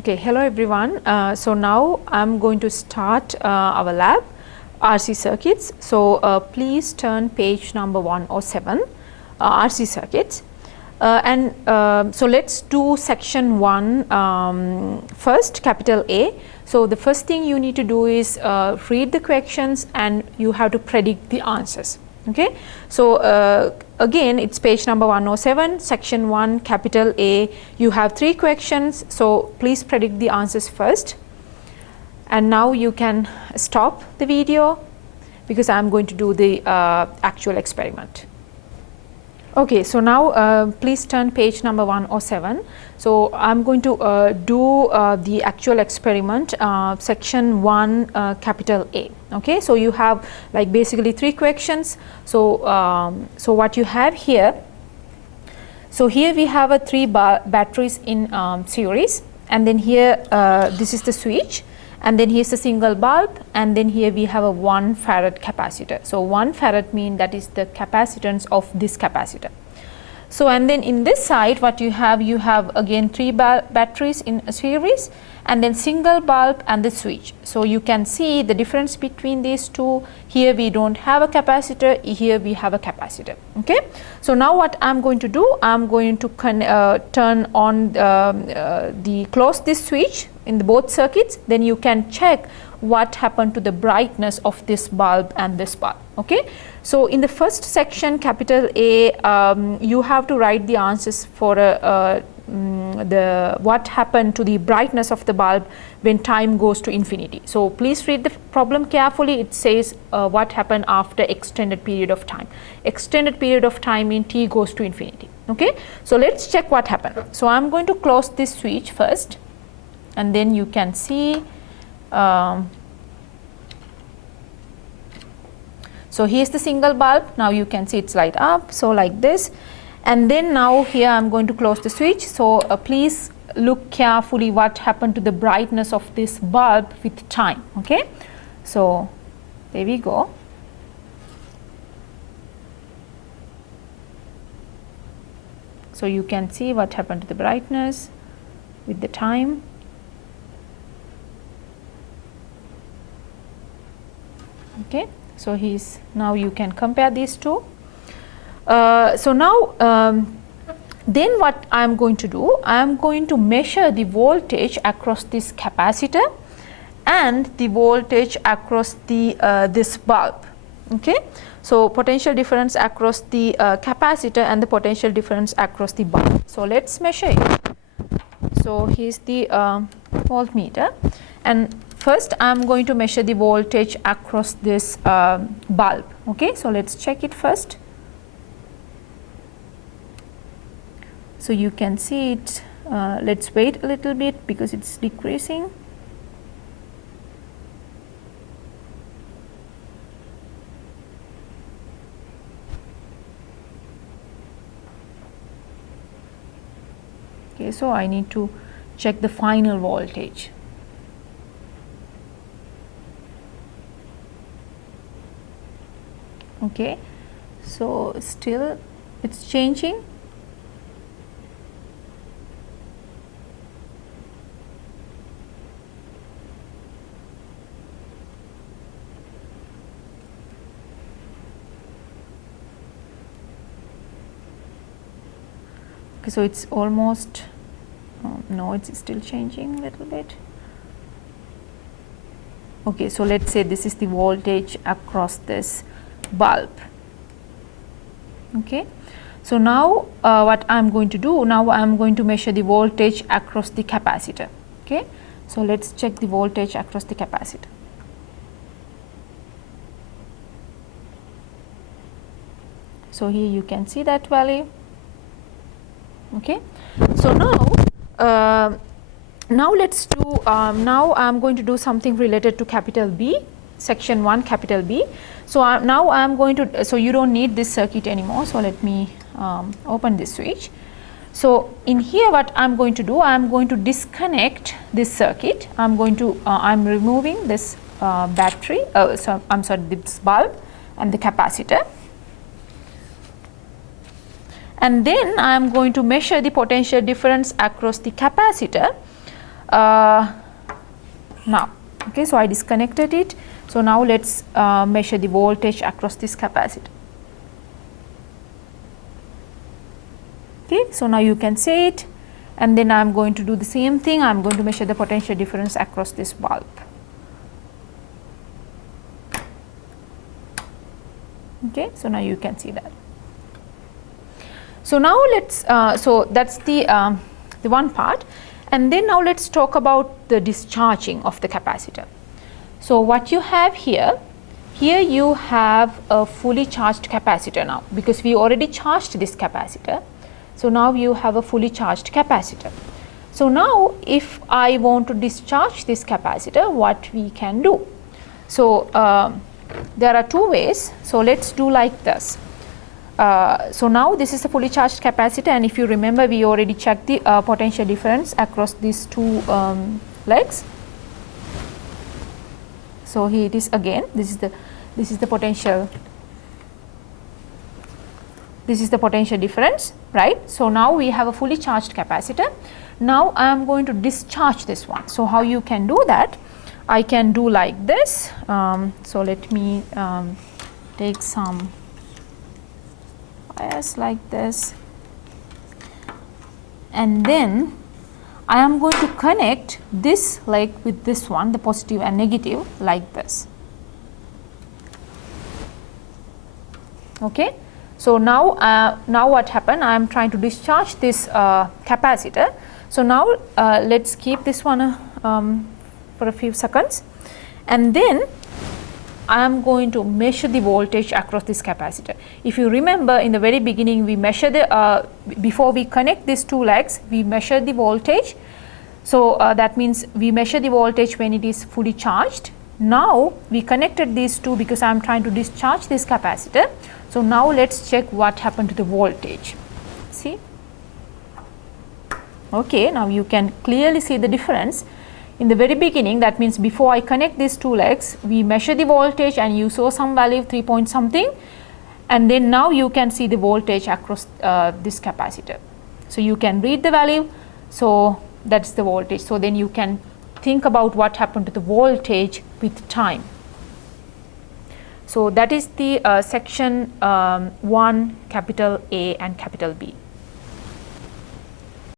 Okay, hello everyone. So now I'm going to start our lab, RC circuits. So please turn page number 107, RC circuits. So let's do section 1 first, capital A. So the first thing you need to do is read the questions and you have to predict the answers. Okay, so again it's page number 107, section 1, capital A. You have 3 questions, so please predict the answers first. And now you can stop the video because I'm going to do the actual experiment. Okay, so now please turn page number 107. So I'm going to do the actual experiment, section 1, capital A. Okay, so you have like basically 3 questions. So so what you have here, so here we have a 3 batteries in series, and then here this is the switch, and then here's the single bulb, and then here we have a 1 farad capacitor. So 1 farad means that is the capacitance of this capacitor. So and then in this side what you have again 3 batteries in a series, and then single bulb and the switch. So you can see the difference between these two. Here we don't have a capacitor, here we have a capacitor. Okay, so now what I'm going to do, I'm going to turn on close this switch in the both circuits, then you can check what happened to the brightness of this bulb and this bulb. Okay, so in the first section, capital A, you have to write the answers for what happened to the brightness of the bulb when time goes to infinity. So please read the problem carefully. It says what happened after extended period of time. Extended period of time in t goes to infinity. Okay, so let's check what happened. So I'm going to close this switch first, and then you can see so here's the single bulb. Now you can see it's light up, so like this. And then now here I'm going to close the switch. So please look carefully what happened to the brightness of this bulb with time. Okay, so there we go. So you can see what happened to the brightness with the time. Okay, so now you can compare these two. So now then what I'm going to do, I'm going to measure the voltage across this capacitor and the voltage across the this bulb. Okay, so potential difference across the capacitor and the potential difference across the bulb. So let's measure it. So here's the voltmeter, and first I'm going to measure the voltage across this bulb. Okay, so let's check it first. So you can see it, let's wait a little bit because it's decreasing. Okay, so I need to check the final voltage. Okay, so still it's changing. Okay, so it's almost, no, it's still changing a little bit. Okay, so let's say this is the voltage across this bulb. Okay, so now what I'm going to do, now I'm going to measure the voltage across the capacitor. Okay, so let's check the voltage across the capacitor. So here you can see that value. Okay, so now now let's do now I'm going to do something related to capital B, section 1, capital B. So now I'm going to, so you don't need this circuit anymore. So let me open this switch. So in here what I'm going to do, I'm going to disconnect this circuit. I'm going to I'm removing this battery, so I'm sorry, this bulb and the capacitor. And then I am going to measure the potential difference across the capacitor now. Okay, so I disconnected it. So now let's measure the voltage across this capacitor. Okay, so now you can see it, and then I am going to do the same thing. I am going to measure the potential difference across this bulb. Okay, so now you can see that. So now let's so that's the one part, and then now let's talk about the discharging of the capacitor. So what you have here you have a fully charged capacitor now, because we already charged this capacitor. So now you have a fully charged capacitor. So now if I want to discharge this capacitor, what we can do? So there are two ways. So let's do like this. So now this is a fully charged capacitor, and if you remember, we already checked the potential difference across these two legs. So here it is again. This is the potential. This is the potential difference, right? So now we have a fully charged capacitor. Now I am going to discharge this one. So how you can do that? I can do like this. So let me take some wires like this, and then I am going to connect this leg with this one, the positive and negative, like this. Okay. So now now what happened? I am trying to discharge this capacitor. So now let's keep this one for a few seconds, and then I am going to measure the voltage across this capacitor. If you remember, in the very beginning we measure the before we connect these two legs, we measure the voltage. So that means we measure the voltage when it is fully charged. Now we connected these two because I am trying to discharge this capacitor. So now let's check what happened to the voltage. See? Okay, now you can clearly see the difference. In the very beginning, that means before I connect these two legs, we measure the voltage and you saw some value 3 point something, and then now you can see the voltage across this capacitor. So you can read the value, so that's the voltage. So then you can think about what happened to the voltage with time. So that is the section 1, capital A and capital B.